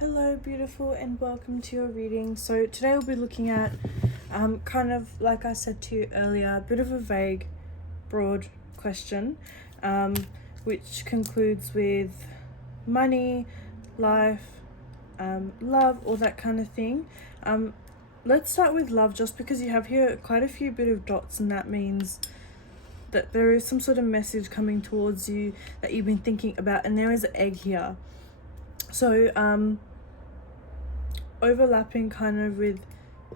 Hello, beautiful, and welcome to your reading. So today we'll be looking at, kind of like I said to you earlier, a bit of a vague, broad question, which concludes with money, life, love, all that kind of thing. Let's start with love, just because you have here quite a few bit of dots, and that means that there is some sort of message coming towards you that you've been thinking about, and there is an egg here. So, overlapping kind of with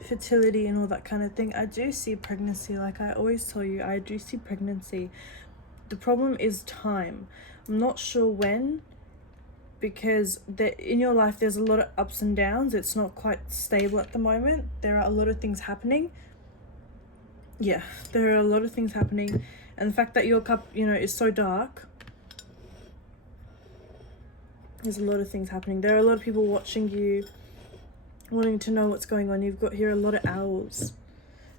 fertility and all that kind of thing, I do see pregnancy. Like I always tell you, I do see pregnancy. The problem is time. I'm not sure when, because in your life there's a lot of ups and downs. It's not quite stable at the moment. There are a lot of things happening. There are a lot of things happening, and the fact that your cup, is so dark, there's a lot of things happening. There are a lot of people watching you, wanting to know what's going on. You've got here a lot of owls.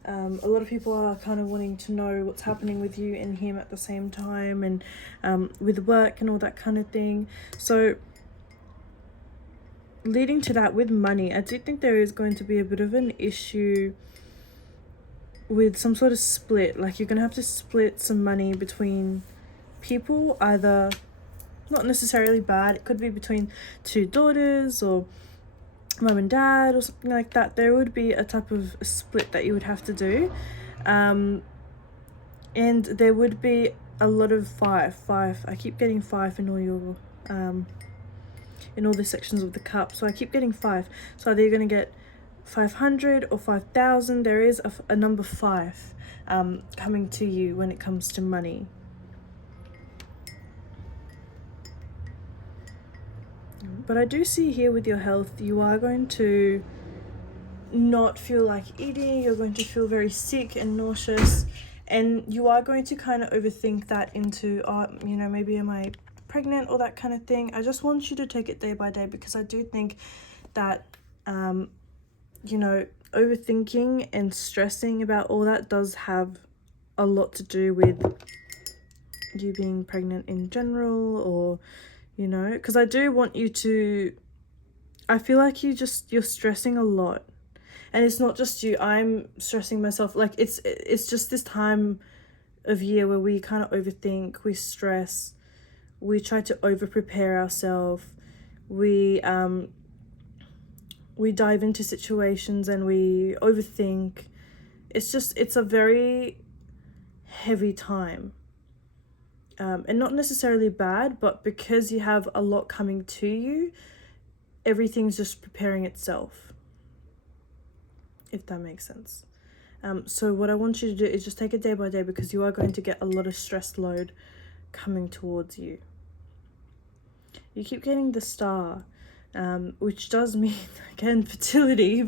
A lot of people are kind of wanting to know what's happening with you and him at the same time, and with work and all that kind of thing. So leading to that with money, I do think there is going to be a bit of an issue with some sort of split. Like you're going to have to split some money between people, either not necessarily bad, it could be between two daughters or mum and dad or something like that. There would be a type of split that you would have to do, and there would be a lot of five. I keep getting five in all your in all the sections of the cup, so I keep getting five. So either you're going to get 500 or 5,000. There is a number five coming to you when it comes to money. But I do see here with your health, you are going to not feel like eating. You're going to feel very sick and nauseous, and you are going to kind of overthink that into, maybe am I pregnant or that kind of thing. I just want you to take it day by day, because I do think that, overthinking and stressing about all that does have a lot to do with you being pregnant in general, or because I do want you to, I feel like you're stressing a lot, and it's not just you. I'm stressing myself. Like it's just this time of year where we kind of overthink, we stress, we try to over prepare ourselves, we dive into situations and we overthink. It's a very heavy time. And not necessarily bad, but because you have a lot coming to you, everything's just preparing itself, if that makes sense. So what I want you to do is just take it day by day, because you are going to get a lot of stress load coming towards you. You keep getting the star, which does mean, again, fertility.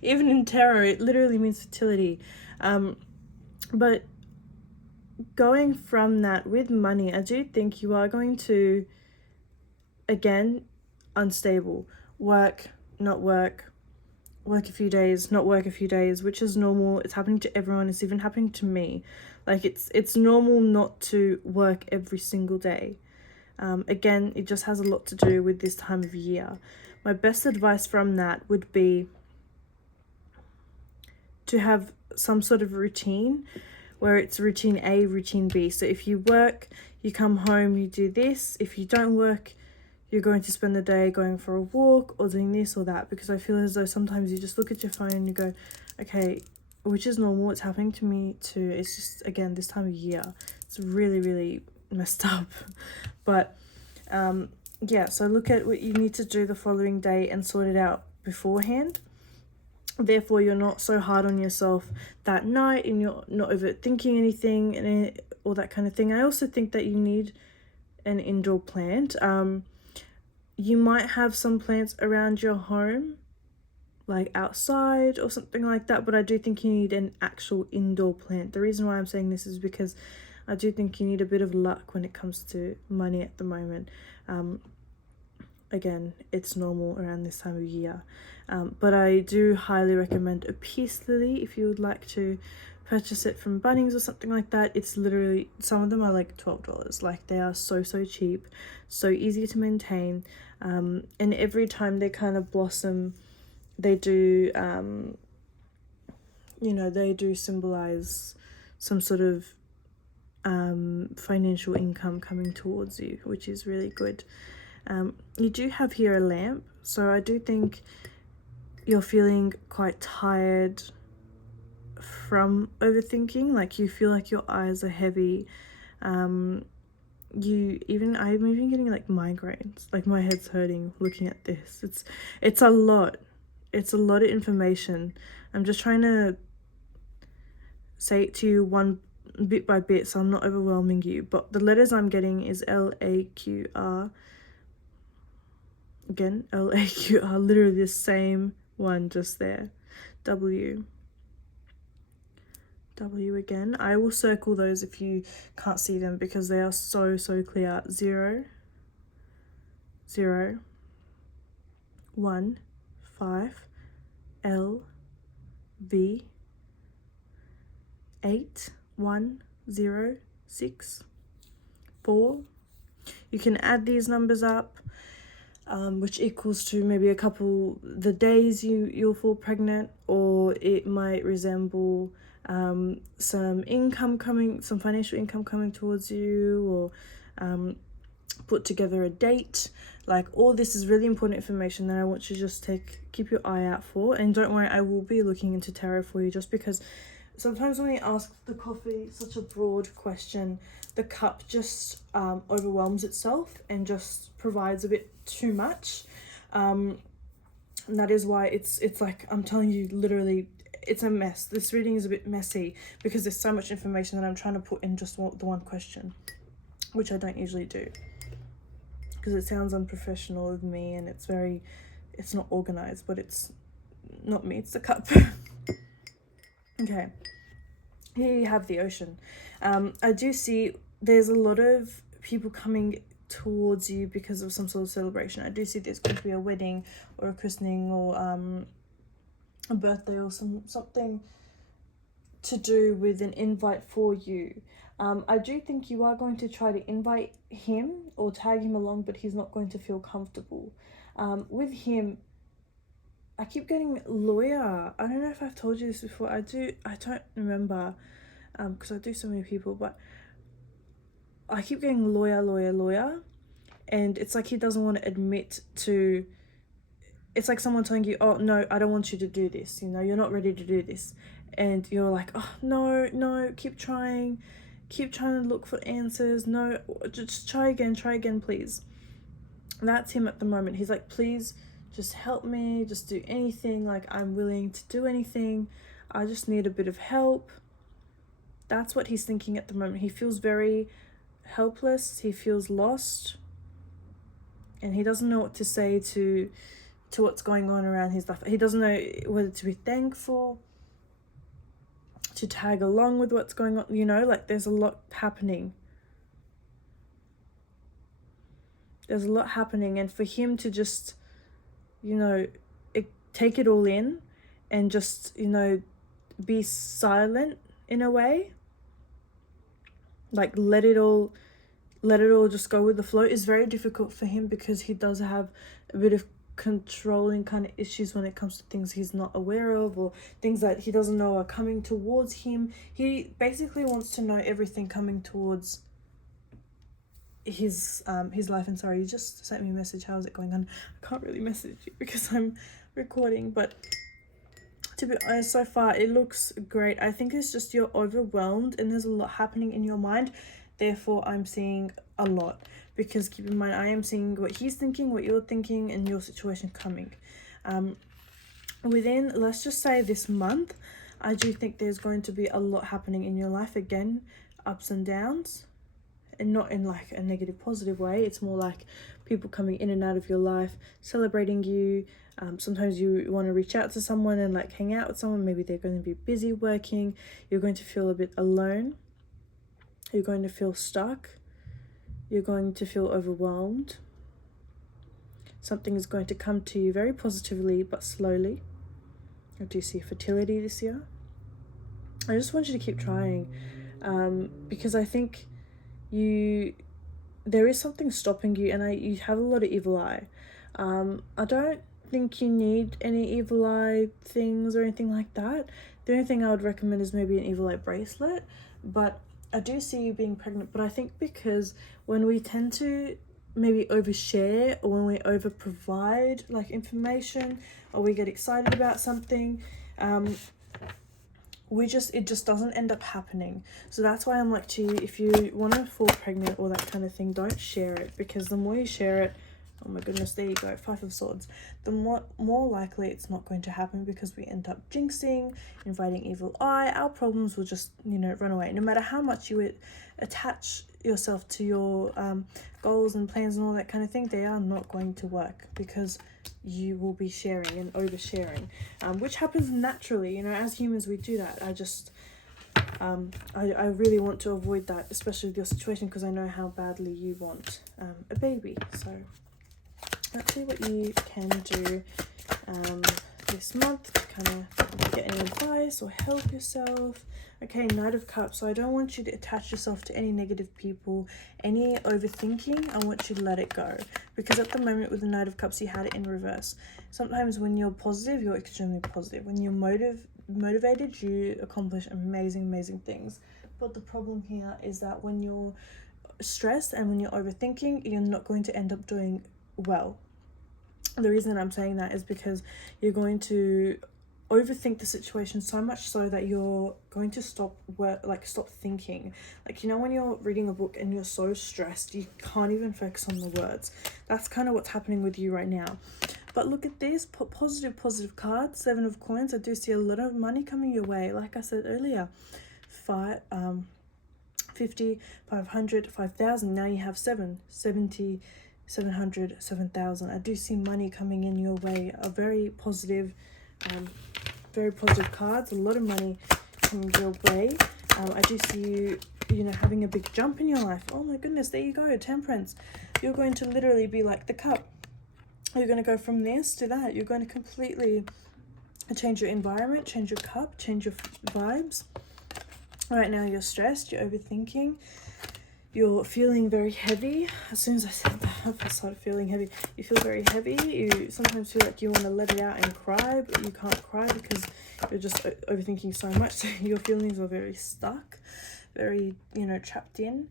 Even in tarot, it literally means fertility. But going from that with money, I do think you are going to, again, unstable. Work, not work. Work a few days, not work a few days, which is normal. It's happening to everyone. It's even happening to me. Like it's normal not to work every single day. Again, it just has a lot to do with this time of year. My best advice from that would be to have some sort of routine, where it's routine A, routine B. So if you work, you come home, you do this. If you don't work, you're going to spend the day going for a walk or doing this or that, because I feel as though sometimes you just look at your phone and you go, okay, which is normal. It's happening to me too. It's just, again, this time of year, it's really, really messed up. But so look at what you need to do the following day and sort it out beforehand. Therefore, you're not so hard on yourself that night, and you're not overthinking anything and all that kind of thing. I also think that you need an indoor plant. You might have some plants around your home, like outside or something like that, but I do think you need an actual indoor plant. The reason why I'm saying this is because I do think you need a bit of luck when it comes to money at the moment. again, it's normal around this time of year. But I do highly recommend a peace lily if you would like to purchase it from Bunnings or something like that. It's literally, some of them are like $12. Like, they are so cheap, so easy to maintain. And every time they kind of blossom, they do they do symbolize some sort of financial income coming towards you, which is really good. You do have here a lamp, so I do think you're feeling quite tired from overthinking. Like, you feel like your eyes are heavy. I'm even getting like migraines, like my head's hurting looking at this. It's a lot of information. I'm just trying to say it to you one bit by bit, so I'm not overwhelming you, but the letters I'm getting is LAQR. Again, LAQR, literally the same one just there. W again. I will circle those if you can't see them because they are so clear. 0 0 1 5 L V 8 1 0 6 4. You can add these numbers up, which equals to maybe the days you'll fall pregnant, or it might resemble some financial income coming towards you, or put together a date. Like, all this is really important information that I want you to just keep your eye out for. And don't worry, I will be looking into tarot for you, just because sometimes when we ask the coffee such a broad question, the cup just overwhelms itself and just provides a bit too much. And that is why it's like, I'm telling you, literally, it's a mess. This reading is a bit messy because there's so much information that I'm trying to put in just the one question, which I don't usually do because it sounds unprofessional of me, and it's not organized, but it's not me, it's the cup. Okay, here you have the ocean. I do see there's a lot of people coming towards you because of some sort of celebration. I do see there's going to be a wedding or a christening or a birthday or something to do with an invite for you. I do think you are going to try to invite him or tag him along, but he's not going to feel comfortable. With him, I keep getting lawyer. I don't know if I've told you this before. I don't remember, because I do so many people, but I keep getting lawyer, and it's like he doesn't want to admit to. It's like someone telling you, oh no, I don't want you to do this, you're not ready to do this, and you're like, oh no, keep trying to look for answers, no, just try again, please. That's him at the moment. He's like, please just help me, just do anything, like, I'm willing to do anything, I just need a bit of help. That's what he's thinking at the moment. He feels very helpless, he feels lost, and he doesn't know what to say to what's going on around his life. He doesn't know whether to be thankful, to tag along with what's going on, like, there's a lot happening. And for him to just, take it all in and just, be silent in a way, like let it all just go with the flow, is very difficult for him, because he does have a bit of controlling kind of issues when it comes to things he's not aware of, or things that he doesn't know are coming towards him. He basically wants to know everything coming towards his life. And sorry, you just sent me a message, how's it going on? I can't really message you because I'm recording, but to be honest, so far it looks great. I think it's just you're overwhelmed and there's a lot happening in your mind, therefore I'm seeing a lot. Because keep in mind, I am seeing what he's thinking, what you're thinking, and your situation coming. Within, let's just say, this month, I do think there's going to be a lot happening in your life. Again, ups and downs, and not in like a negative, positive way. It's more like people coming in and out of your life, celebrating you. Sometimes you want to reach out to someone and like hang out with someone. Maybe they're going to be busy working. You're going to feel a bit alone. You're going to feel stuck. You're going to feel overwhelmed. Something is going to come to you very positively but slowly. I do see fertility this year. I just want you to keep trying, because I think there is something stopping you, and you have a lot of evil eye. I don't think you need any evil eye things or anything like that. The only thing I would recommend is maybe an evil eye bracelet, but I do see you being pregnant. But I think because when we tend to maybe overshare, or when we over provide like information, or we get excited about something, it just doesn't end up happening. So that's why I'm like to you, if you want to fall pregnant or that kind of thing, don't share it, because the more you share it, oh my goodness, there you go, 5 of Swords, the more likely it's not going to happen, because we end up jinxing, inviting evil eye. Our problems will just, run away. No matter how much you attach yourself to your goals and plans and all that kind of thing, they are not going to work, because you will be sharing and oversharing, which happens naturally. As humans, we do that. I really want to avoid that, especially with your situation, because I know how badly you want a baby. So let's see what you can do this month to kind of get any advice or help yourself. Okay, Knight of Cups. So I don't want you to attach yourself to any negative people, any overthinking. I want you to let it go, because at the moment with the Knight of Cups, you had it in reverse. Sometimes when you're positive, you're extremely positive. When you're motivated, you accomplish amazing things. But the problem here is that when you're stressed and when you're overthinking, you're not going to end up doing well. The reason I'm saying that is because you're going to overthink the situation so much so that you're going to stop thinking. When you're reading a book and you're so stressed, you can't even focus on the words. That's kind of what's happening with you right now. But look at this, positive cards. 7 of Coins. I do see a lot of money coming your way. Like I said earlier, 50, 500, 5,000. Now you have 70, 700, 7,000. I do see money coming in your way. A very positive cards. A lot of money coming your way. I do see you having a big jump in your life. Oh my goodness, there you go, Temperance. You're going to literally be like the cup. You're going to go from this to that. You're going to completely change your environment, change your cup, change your vibes. Right now you're stressed, you're overthinking. You're feeling very heavy. As soon as I said that, I started feeling heavy. You feel very heavy. You sometimes feel like you want to let it out and cry, but you can't cry because you're just overthinking so much. So your feelings are very stuck, very, trapped in.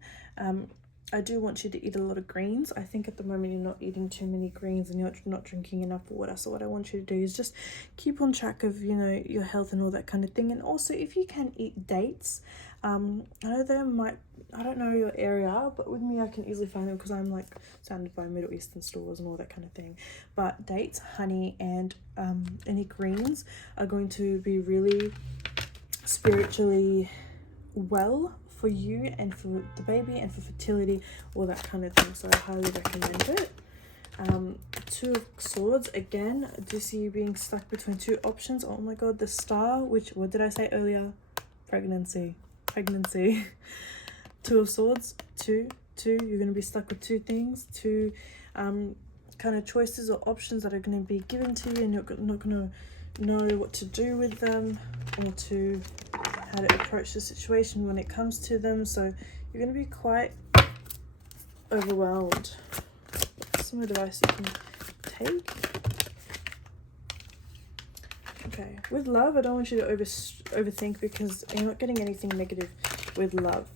I do want you to eat a lot of greens. I think at the moment you're not eating too many greens and you're not drinking enough water. So what I want you to do is just keep on track of, your health and all that kind of thing. And also, if you can eat dates, I don't know your area, but with me I can easily find them because I'm surrounded by Middle Eastern stores and all that kind of thing. But dates, honey, and any greens are going to be really spiritually well for you and for the baby and for fertility, all that kind of thing. So I highly recommend it. 2 of Swords. Again, I do see you being stuck between 2 options. Oh my god, the Star, what did I say earlier? Pregnancy. 2 of Swords, two. You're going to be stuck with 2 things, 2 kind of choices or options that are going to be given to you, and you're not going to know what to do with them or how to approach the situation when it comes to them. So you're going to be quite overwhelmed. Some advice you can take. Okay, with love, I don't want you to overthink, because you're not getting anything negative with love.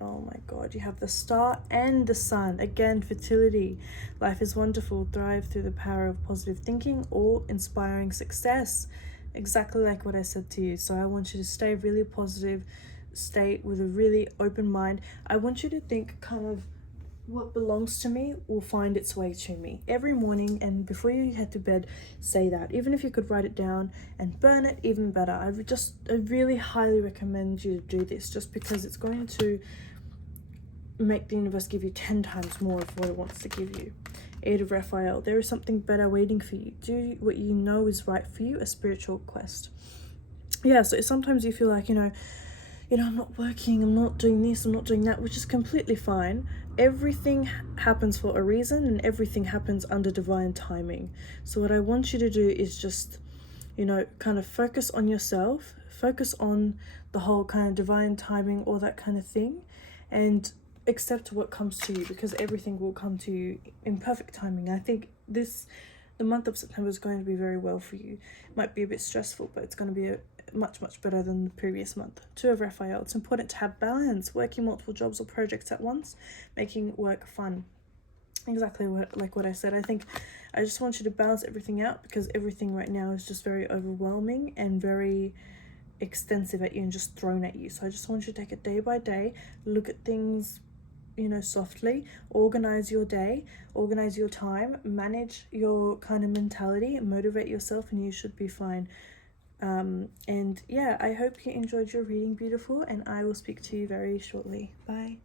Oh my god, you have the Star and the Sun. Again, fertility. Life is wonderful. Thrive through the power of positive thinking or inspiring success. Exactly like what I said to you. So I want you to stay really positive, stay with a really open mind. I want you to think kind of, what belongs to me will find its way to me. Every morning and before you head to bed, say that. Even if you could write it down and burn it, even better. I really highly recommend you to do this, just because it's going to make the universe give you 10 times more of what it wants to give you. 8 of Raphael. There is something better waiting for you. Do what you know is right for you, a spiritual quest. Yeah, so sometimes you feel like, I'm not working, I'm not doing this, I'm not doing that, which is completely fine. everything happens for a reason, and everything happens under divine timing. So what I want you to do is just, kind of focus on yourself, focus on the whole kind of divine timing, all that kind of thing, and accept what comes to you, because everything will come to you in perfect timing. I think the month of September is going to be very well for you. It might be a bit stressful, but it's going to be much better than the previous month. 2 of Raphael. It's important to have balance, working multiple jobs or projects at once, making work fun. Exactly what I said. I think I just want you to balance everything out, because everything right now is just very overwhelming and very extensive at you and just thrown at you. So I just want you to take it day by day, look at things softly, organize your day, organize your time, manage your kind of mentality, motivate yourself, and you should be fine. And yeah, I hope you enjoyed your reading, beautiful, and I will speak to you very shortly. Bye.